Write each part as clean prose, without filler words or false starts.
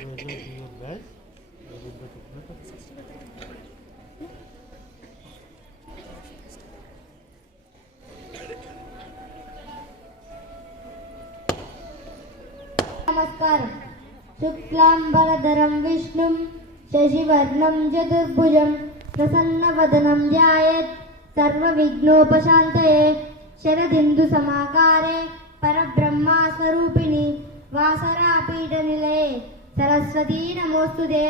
नमस्कार। शुक्लांबरधरं विष्णुं शशिवर्णं चतुर्भुजं प्रसन्नवदनं ध्यायेत् सर्वविघ्नोपशान्तये। शरदिन्दुसमाकारे परब्रह्मस्वरूपिणि वासरापीठनिलये सरस्वती नमोस्तुते।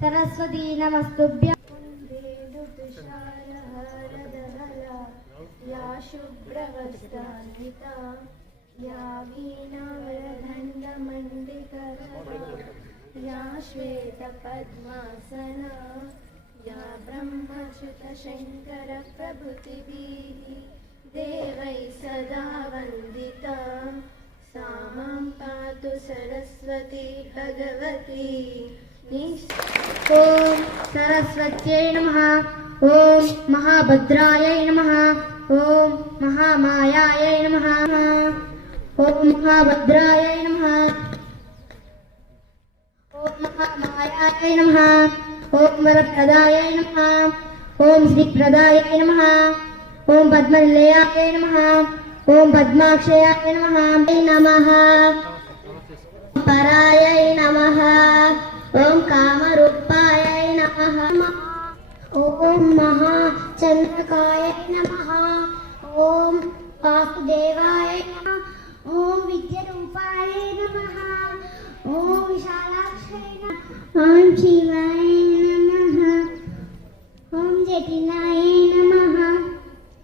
सरस्वती नमस्तुभ्यं। या शुभ्रवस्त्रान्विता या वीणावरदण्डमण्डितकरा या श्वेतपद्मासना या ब्रह्मच्युतशङ्करप्रभृतिभिः देवैः सदा वन्दिता सा मां पातु सरस्वती भगवती। ॐ सरस्वत्यै नमः। ॐ महाभद्रायै नमः। ॐ महामायायै नमः। ॐ महाभद्रायै नमः। ॐ महामायायै नमः। ॐ वरप्रदायै नमः। ॐ श्रीप्रदायै नमः। ॐ पद्मनिलयायै नमः। ॐ पद्माक्षयायै नमः। परायै नमः। ॐ कामरूपायै नमः। ॐ महाचन्द्रकायै नमः। ॐ वासुदेवाय नमः। ॐ विद्यारूपाय नमः। ॐ विशालाक्षय नमः। ॐ शिवाय नमः। ॐ जटिलाय नमः।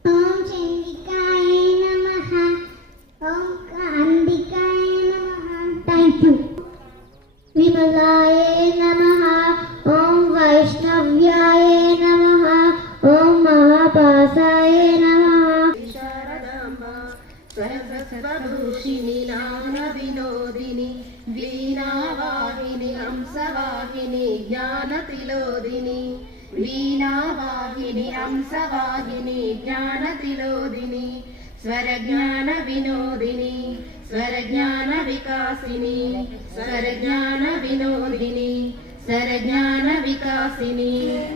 ॐ चण्डिकाय नमः। ॐ कान्तिकाय नमः। Thank you. विमलाय नमः। ॐ वैष्णव्याय नमः। ॐ महापासाय नमः। सरस्वतभूषिणि नामविनोदिनि वीणावाहिनि हंसवाहिनि ज्ञानतिलोदिनि वीणावाहिनि हंसवाहिनि ज्ञानतिलोदिनि स्वरज्ञानविनोदिनि स्वरज्ञानविकासिनि स्वरज्ञानविनोदिनि स्वरज्ञानविकासिनि।